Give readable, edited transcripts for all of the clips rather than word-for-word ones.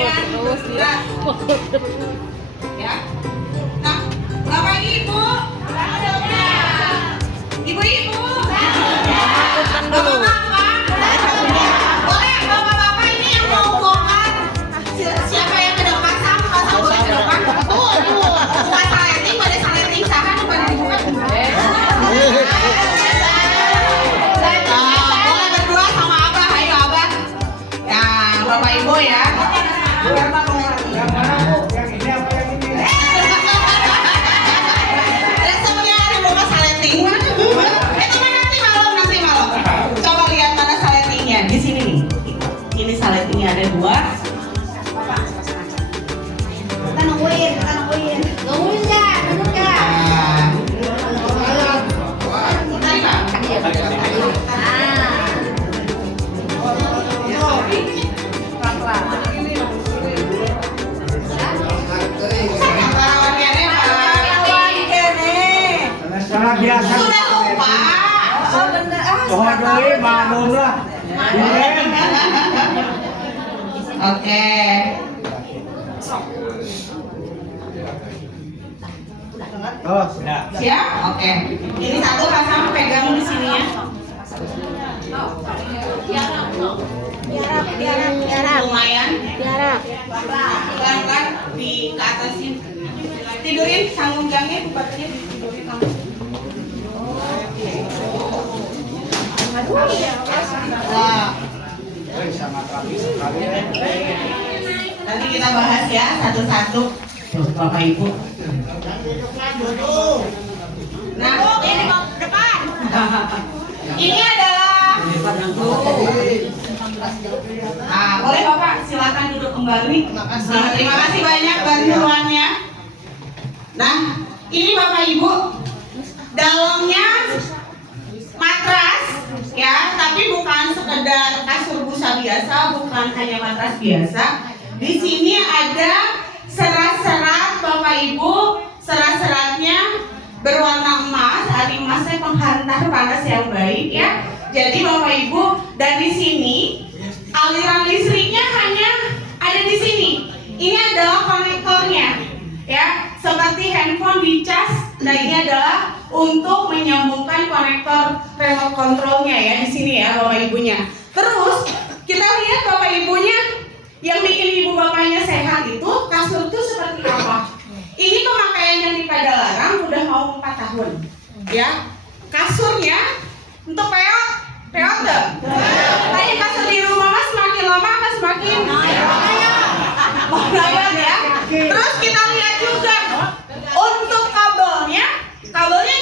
terus ya. Ya. Nah, Bapak Ibu, Ibu-ibu, Bapak-bapak, boleh Bapak-bapak ini yang mau bongkar siapa yang ke depan sama boleh ke depan. Bukan saleting, pada saleting sahan, pada dibuka. Boleh berdua sama Abah, ayo Abah. Ya, Bapak Ibu ya. Resepnya ada bawa saleting. Nanti malam. Coba lihat mana saletingnya. Di sini nih. Ini saletingnya ada 2. Kita nungguin. Nungguin nggak? Nunggu nggak? Biasa Sudah lupa. Oh bener. pohon doi malum lah. Oke. Oh, sudah. Siap? Oke. Ini satu pasang pegang di sini ya. Tiarap. Lumayan. Pelan-pelan di ke atasin. Tidurin sanggung jangnya bupatinya ditidurin kamu. Nah, Sangat rapi sekali. nanti kita bahas ya satu-satu. Tuh, Bapak Ibu. Nah, ini ke depan. Ini adalah. Nah, boleh Bapak silakan duduk kembali. Terima kasih banyak bantuannya. Nah, ini Bapak Ibu, dalamnya matras ya, tapi bukan sekedar kasur busa biasa, bukan hanya matras biasa. Di sini ada serat-serat Bapak Ibu, serat-seratnya berwarna emas, ada emasnya penghantar panas yang baik ya. Jadi Bapak Ibu, dan di sini aliran listriknya hanya ada di sini. Ini adalah konektornya ya, seperti handphone dicas. Nah, ini adalah untuk menyambungkan konektor remote controlnya ya di sini ya Bapak Ibunya. Terus kita lihat Bapak Ibunya yang bikin ibu bapaknya sehat itu kasur itu seperti apa? Ini pemakaian yang di Padalarang udah mau 4 tahun ya. Kasurnya untuk peot tuh. Tadi kasur di rumah Mas semakin lama akan semakin layan ya. Terus kita lihat juga untuk kabelnya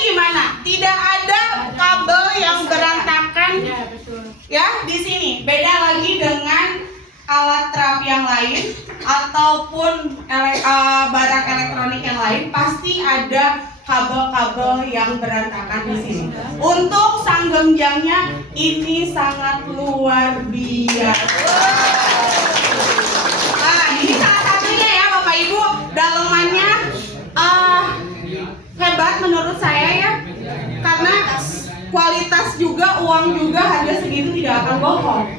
gimana? Tidak ada kabel yang berantakan ya di sini. Beda lagi dengan alat terapi yang lain ataupun barang elektronik yang lain, pasti ada kabel-kabel yang berantakan di sini. Untuk sanggenjangnya ini sangat luar biasa. Nah, ini salah satunya ya Bapak Ibu, dalemannya hebat menurut saya ya, karena kualitas juga, uang juga, harga segitu tidak akan bohong.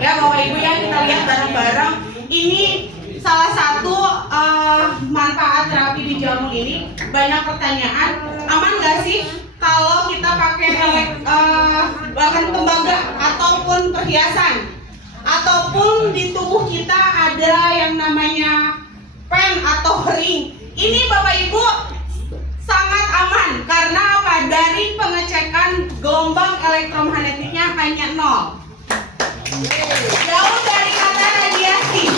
Ya Bapak Ibu ya, kita lihat bareng-bareng. Ini salah satu manfaat terapi di jamu ini. Banyak pertanyaan, aman gak sih kalau kita pakai bahan tembaga ataupun perhiasan, ataupun di tubuh kita ada yang namanya pen atau ring. Ini Bapak Ibu sangat aman karena apa? Dari pengecekan gelombang elektromagnetiknya hanya 0. Jauh dari kata radiasi.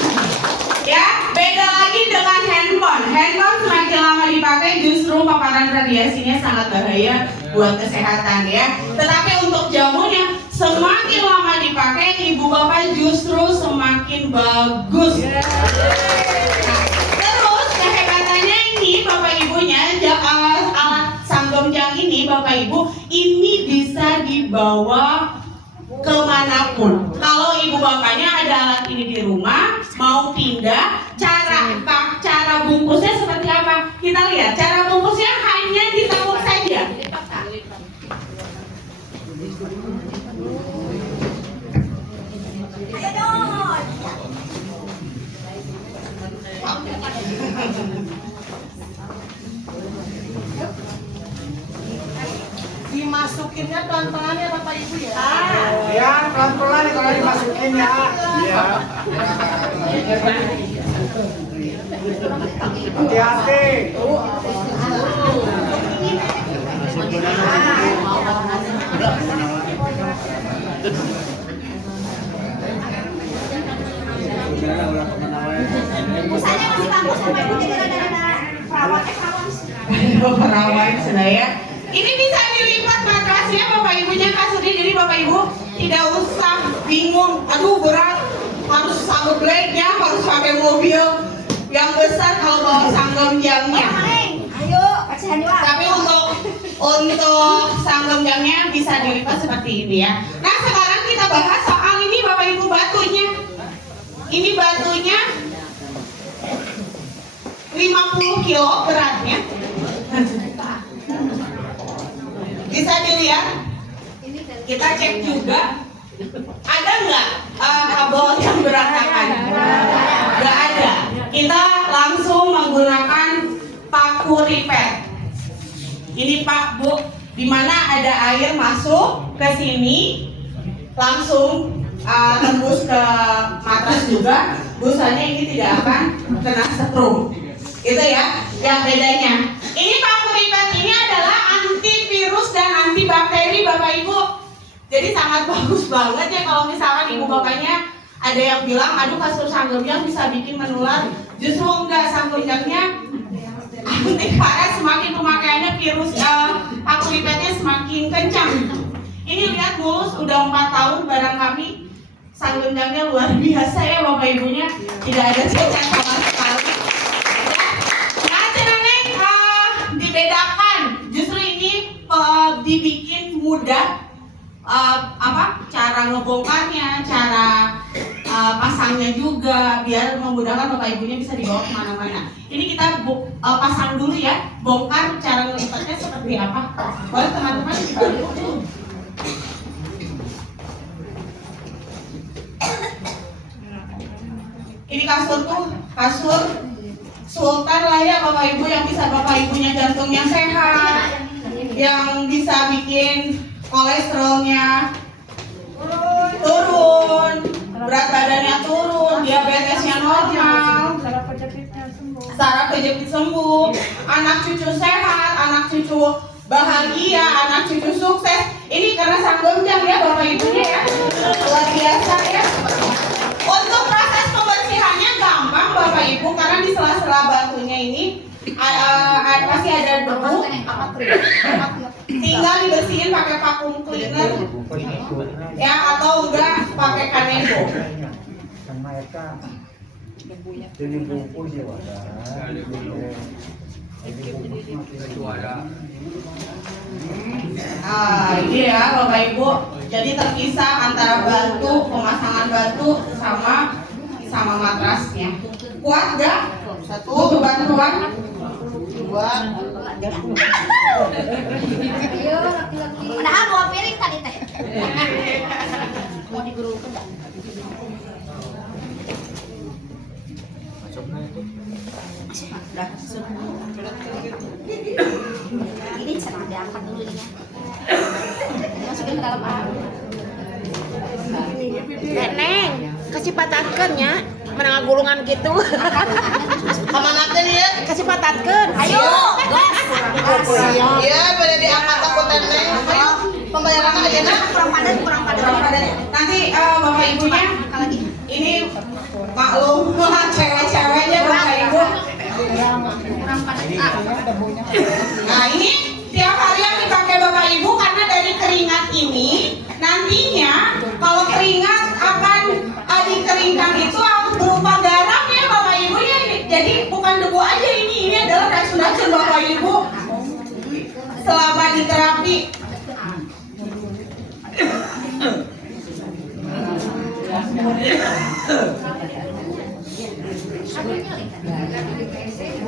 Ya, beda lagi dengan handphone. Handphone semakin lama dipakai justru paparan radiasinya sangat bahaya buat kesehatan ya. Tetapi untuk jamunya semakin lama dipakai, ibu bapak justru semakin bagus. Nah, terus kehebatannya ini bapak ibunya, alat sanggonjang ini bapak ibu, ini bisa dibawa kemanapun. Kalau ibu bapaknya ada alat ini di rumah, mau pindah, cara bungkusnya seperti apa? Kita lihat, cara bungkusnya hanya ditekuk saja. dimasukin ya. Iya. Hati-hati. Busanya masih bagus sama ibu jadi ada perawannya Perawan sudah ya. Ini bisa dilipat matrasnya bapak ibunya kasurnya, jadi bapak ibu tidak usah bingung. Aduh berat, harus sanggup blacknya, harus pakai mobil yang besar kalau bawa sanggemjangnya. Ayo, pacaran dua. Tapi untuk sanggemjangnya bisa dilipat seperti ini ya. Nah sekarang kita bahas soal ini bapak ibu batunya. Ini batunya 50 kilo beratnya. Bisa dilihat. Kita cek juga. Ada nggak kabel yang berantakan? Nggak ada. Kita langsung menggunakan paku ripet. Ini Pak Bu, di mana ada air masuk ke sini, langsung tembus ke matras juga. Busanya ini tidak akan kena setrum. Itu ya, yang bedanya. Ini paku ripet ini adalah antivirus dan antibakteri Bapak Ibu. Jadi sangat bagus banget ya kalau misalkan ibu bapaknya ada yang bilang aduh kasur sanggemjang bisa bikin menular. Justru enggak, sanggemjangnya anti karena semakin pemakaiannya virus paku ripetnya semakin kencang. Ini lihat mulus udah 4 tahun barang kami, sanggemjangnya luar biasa ya Bapak Ibunya, tidak ada cacat sama sekali. Dibedakan, justru ini dibikin mudah cara ngebongkarnya, cara pasangnya juga biar memudahkan bapak ibunya bisa dibawa kemana-mana. Ini kita pasang dulu ya, bongkar cara ngelipatnya seperti apa. Boleh teman-teman dibantu. Ini kasur sultan lah ya bapak ibu, yang bisa bapak ibunya jantungnya sehat, yang bisa bikin kolesterolnya turun, berat badannya turun, diabetesnya normal, saraf kejepit sembuh, anak cucu sehat, anak cucu bahagia, anak cucu sukses. Ini karena sanggemjang ya bapak ibunya ya, luar biasa ya. Untuk proses pembersihannya gampang bapak ibu, karena di sela-sela batunya ini masih ada debu, tinggal dibersihin pakai vacuum cleaner ya, atau enggak pakai kanebo. Ini ya bapak ibu, jadi terpisah antara batu, pemasangan batu sama matrasnya. Kuat nggak? Butuh bantuan? Dua. Padahal bawa piring tadi teh. Mau digurukan. Ini cara diangkat dulu ini. Masukin ke dalam air. Neneng, kasih patatkeun nya, menang gulungan gitu. Kamanakeun ya? Kasih patatkeun. Ayo, gas. Iya, boleh diangkat aku Neng. Ayo, pembayaran ayeuna Kurang padat. Nanti bapak ibunya ini maklum cewek-ceweknya bapak ibu. Kurang padat. Nah ini tiap hari yang dipakai bapak ibu, karena dari keringat ini nantinya kalau keringat akan dikeringkan itu berupa garam ya bapak ibu ya. Jadi bukan debu aja, ini adalah racun-racun bapak ibu selama di terapi.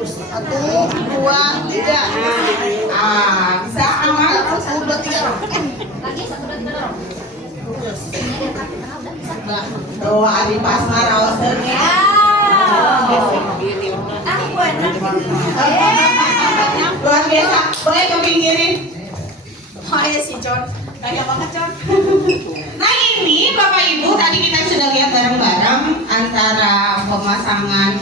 Satu, dua, tiga. Bisa aman. Satu, dua, tiga. Lagi 1, 2, 3. Tuh, Ari Pasmar roasternya. Luar biasa. Boleh ke pinggirin. Oh ya si John, kayak banget John. Nah ini ini Bapak Ibu tadi kita sudah lihat bareng-bareng antara pemasangan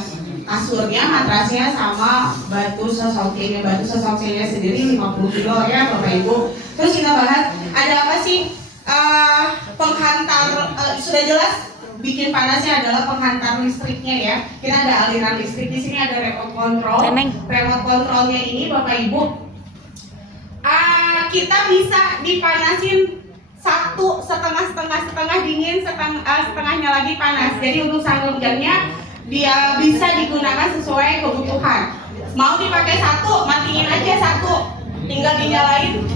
kasurnya, matrasnya sama batu sosoknya. Batu sosoknya sendiri 50 kilo ya Bapak Ibu. Terus kita bahas ada apa sih penghantar, sudah jelas bikin panasnya adalah penghantar listriknya ya. Kita ada aliran listrik, di sini ada remote control. Remote controlnya ini Bapak Ibu kita bisa dipanasin satu setengah dingin, setengahnya lagi panas. Jadi untuk sanggulnya dia bisa digunakan sesuai kebutuhan. Mau dipakai satu, matiin aja satu, tinggal dinyalain.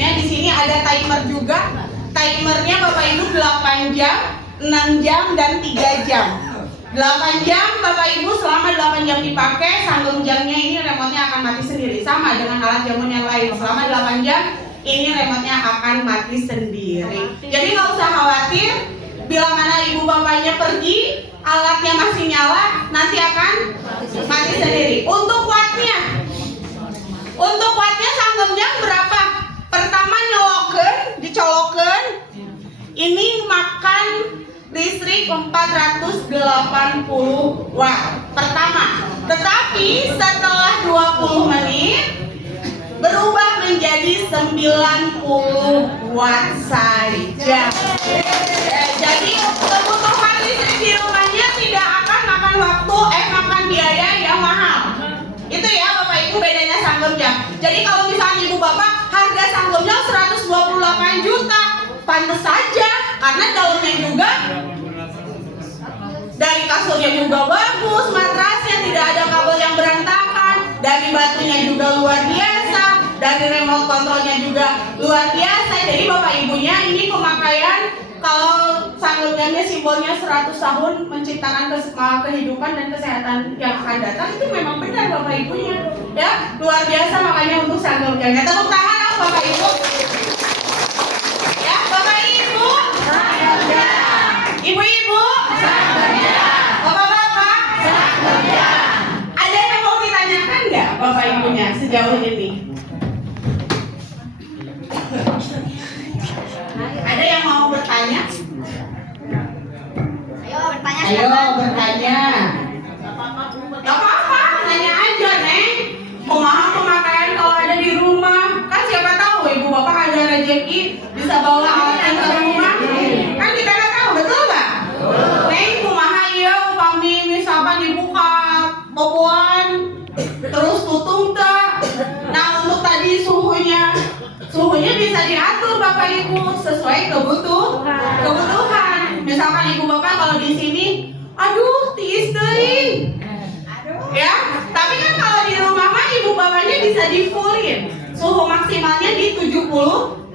Nah di sini ada timer juga. Timernya Bapak Ibu 8 jam, 6 jam dan 3 jam. 8 jam Bapak Ibu selama 8 jam dipakai, sanggul jamnya ini remote-nya akan mati sendiri. Sama dengan alat jamun yang lain. Selama 8 jam ini remote-nya akan mati sendiri. Jadi nggak usah khawatir, bila mana ibu bapaknya pergi, alatnya masih nyala, nanti akan mati sendiri. Untuk wattnya sanggul jam berapa? Pertama dicolokan, ini makan listrik 480 watt pertama. Tetapi setelah 20 menit berubah menjadi 90 watt saja. Jadi kebutuhan listrik di rumahnya tidak akan makan biaya yang mahal. Itu ya Bapak Ibu bedanya sanggul jam. Jadi kalau misalnya ibu bapak harga sanggul jam 128 juta, pantas saja karena dalamnya juga dari kasurnya juga bagus, matrasnya tidak ada kabel yang berantakan, dari batunya juga luar biasa, dari remote controlnya juga luar biasa. Jadi Bapak Ibunya ini pemakaian, kalau sanggulnya simbolnya 100 tahun menciptakan kehidupan dan kesehatan yang akan datang, itu memang benar Bapak Ibunya ya, luar biasa. Makanya untuk sanggulnya tepuk tangan dong Bapak Ibu ya. Bapak Ibu, ibu-ibu, bapak-bapak, ada yang mau ditanyakan nggak Bapak Ibunya sejauh ini? Ada yang mau bertanya? Ayo bertanya. Gak apa-apa, tanya aja Neng. Kumaha pemakaian kalau ada di rumah? Kan siapa tahu ibu bapak ada rezeki bisa bawa alatnya ke rumah. Kan kita nggak tahu, betul nggak? Neng kumaha ya upami misalkan dibuka boboan terus tutup tak. Nah untuk tadi suhunya bisa diatur Bapak Ibu sesuai kebutuhan. Misalkan ibu bapak kalau di sini, aduh tiis teuing. Ya, tapi kan kalau di rumah mah ibu bapaknya bisa di fullin. Suhu maksimalnya di 70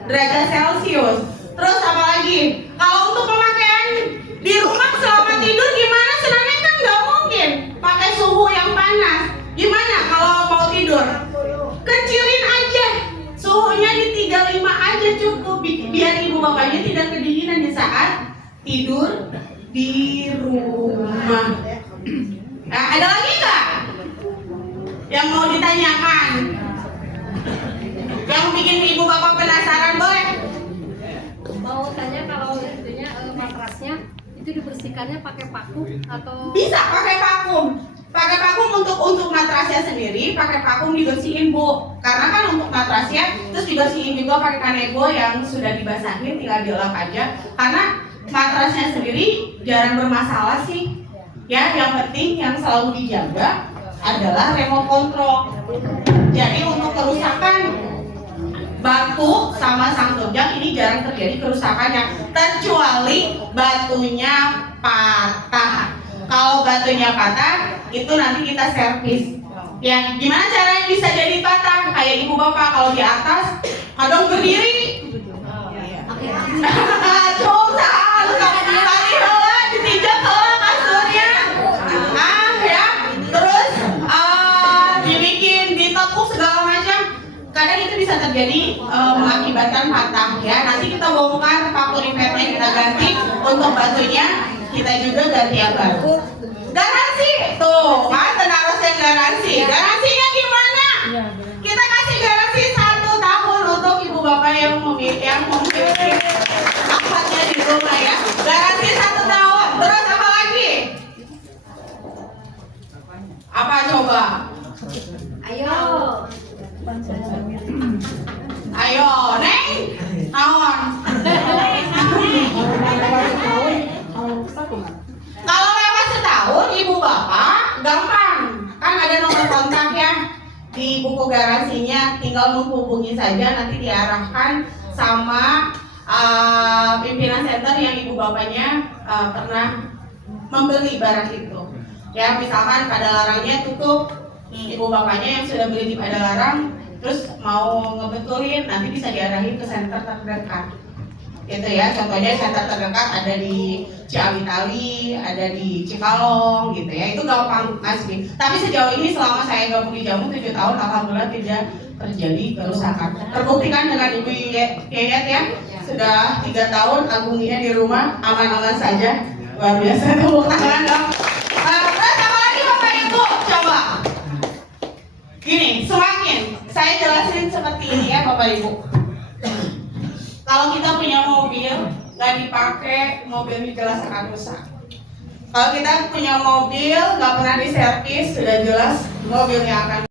derajat Celcius. Terus apa lagi? Kalau untuk pemakaian di rumah selama tidur gimana? Senangnya kan nggak mungkin pakai suhu yang panas. Gimana kalau mau tidur? Kecilin aja. Suhunya di 35 aja cukup, biar ibu bapaknya tidak kedinginan di saat tidur di rumah. Nah, ada lagi nggak yang mau ditanyakan? Yang bikin ibu bapak penasaran boleh? Mau tanya kalau intinya matrasnya itu dibersihkannya pakai vakum atau? Bisa pakai vakum. Pakai vakum untuk matrasnya sendiri, pakai vakum dibersihin Bu. Karena kan untuk matrasnya terus dibersihin juga pakai kanebo yang sudah dibasahin, tinggal dilap aja. Karena matrasnya sendiri jarang bermasalah sih. Ya, yang penting yang selalu dijaga adalah remote control. Jadi untuk kerusakan batu sama sanggulnya ini jarang terjadi kerusakannya, kecuali batunya patah. Kalau batunya patah, itu nanti kita servis. Ya, gimana caranya bisa jadi patah? Kayak ibu bapak kalau di atas kadang berdiri. Coba tadi heula ditijak heula kasurnya. Ya. Terus dibikin ditekuk segala macam. Kadang itu bisa terjadi mengakibatkan patah ya. Nanti kita bongkar paku limpetnya kita ganti, untuk batunya kita juga ganti yang baru. Garansi tuh kan tenaga yang garansi. Garansinya gimana? Kita kasih garansi 1 tahun untuk ibu bapak yang memiliki akadnya di Lumayan. Garansi 1 tahun. Terus apa lagi? Apa coba? Ayo. Ayo, Neng. Naon. Kalau lewat setahun, ibu bapak gampang. Kan ada nomor kontak ya di buku garansinya, tinggal menghubungi saja, nanti diarahkan sama pimpinan center yang ibu bapaknya pernah membeli barang itu. Ya, misalkan Padalarangnya tutup, ibu bapaknya yang sudah beli di Padalarang terus mau ngebetulin, nanti bisa diarahin ke center terdekat. Gitu ya, contohnya center terdekat ada di Ciawi, ada di Cikalong gitu ya, itu gampang asli. Tapi sejauh ini selama saya gabung di Jamu 7 tahun, alhamdulillah tidak terjadi kerusakan. Terbuktikan dengan Ibu Yayat ya, sudah 3 tahun agunginya di rumah aman-aman saja. Luar biasa, tepuk tangan dong. Terus apa lagi Bapak Ibu? Coba. Gini, semakin saya jelasin seperti ini ya Bapak Ibu. Kalau kita punya mobil nggak dipakai, mobilnya jelas akan rusak. Kalau kita punya mobil nggak pernah diservis, sudah jelas mobilnya akan